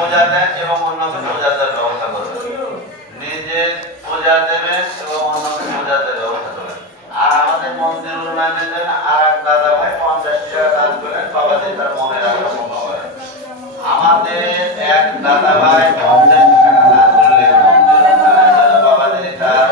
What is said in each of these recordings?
পূজা দেন এবং অন্যকে পূজা দেওয়ার ব্যবস্থা করবেন। নিজে পূজা দেবেন এবং অন্যকে পূজা দেওয়ার ব্যবস্থা করবেন। আর আমাদের মন্দির উন্নয়নের জন্য আর এক দাদা ভাই 50 টাকা দান করেন, বাবাজি তার মনের আশা পূর্ণ করেন। আমাদের এক দাদা ভাই 50 টাকা দান করলেন মন্দির উন্নয়নের জন্য, বাবাজি তার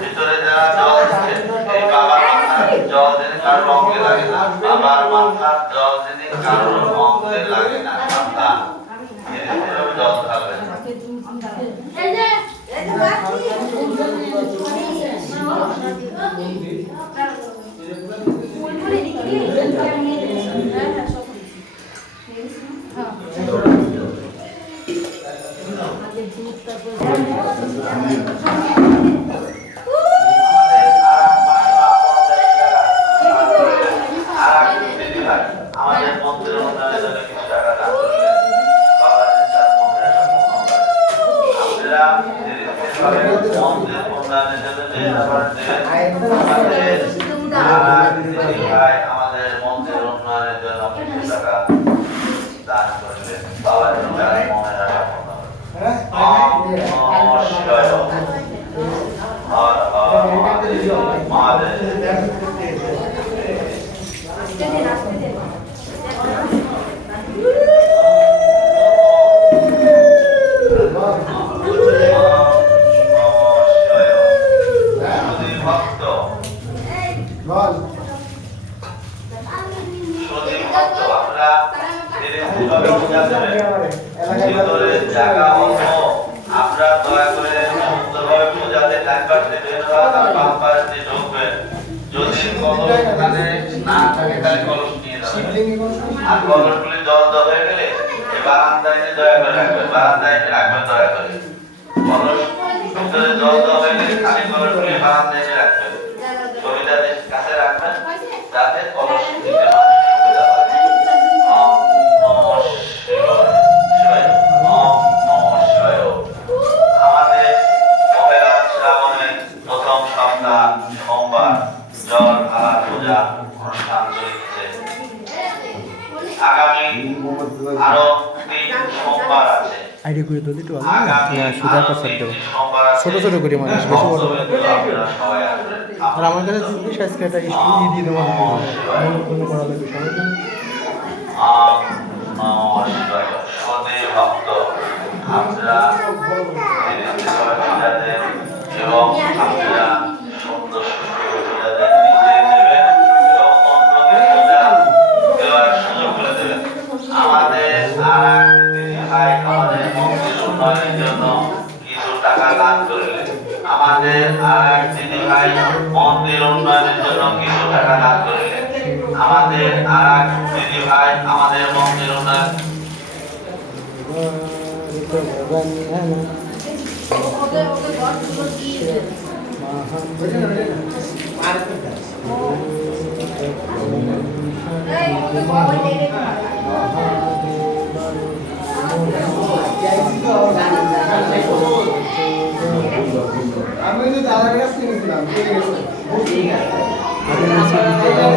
ভিতরে যারা জল দিচ্ছেন এই বাবার মাথার জল দিলে কারোর অঙ্গে লাগে না, বাবার মাথার জল দিলে কারোর অঙ্গে লাগে না। সাবধান, জল খাবেন। আমাদের মন্দির উন্নয়নের জন্য কিছু টাকা দান করলেন, বাবাজি তার মনের আশা পূর্ণ করেন। আপনারা মন্দির উন্নয়নের জন্য যে টাকা দেবেন, আমাদের মন্দির উন্নয়নের জন্য কিছু টাকা দান করলেন, বাবাজি তার মনের আশা পূর্ণ করেন। আমরা দয়া করে সুন্দরভাবে পূজা দিয়ে টাইমবার দেবেন, বাম পাশে দিয়ে ঢুকবেন। যদি কলস এখানে না থাকে তাহলে কলস নিয়ে যাবেন, আর কলসগুলি জল হয়ে গেলে এই বারান্দায় দয়া করে রাখবেন, বারান্দায় রাখবেন দয়া করে। কলস ভিতরে জল হয়ে গেলে খালি কলসগুলি বারান্দায় রাখবেন, ছবিটা কাছে রাখবেন যাতে কলস দিতে পারে। সোমবার জল ঢালা পূজা অনুষ্ঠান চলছে। আগামী আরো 3 সোমবার আছে। আইডি করে তো দিতে পারবো না, সুজার পাশে দেব ছোট ছোট করে মানুষ বেশি বড় আর আমার কাছে জিনিস আজকে একটা স্টোরি দিয়ে দেবো মনে করা লাগবে সবাই জন্য। ভক্ত আপনারা এবং আপনারা সুন্দর আমাদের আমাদের মন্দির উন্নয়নের জন্য কিছু টাকা দান করলেন, আমাদের আর দিদি ভাই মন্দির উন্নয়নের জন্য কিছু টাকা দান করলেন, আমাদের আর দিদি ভাই আমাদের মন্দির উন্নয়ন আমি দাদার কাছ থেকে নিয়েছিলাম, ঠিক আছে।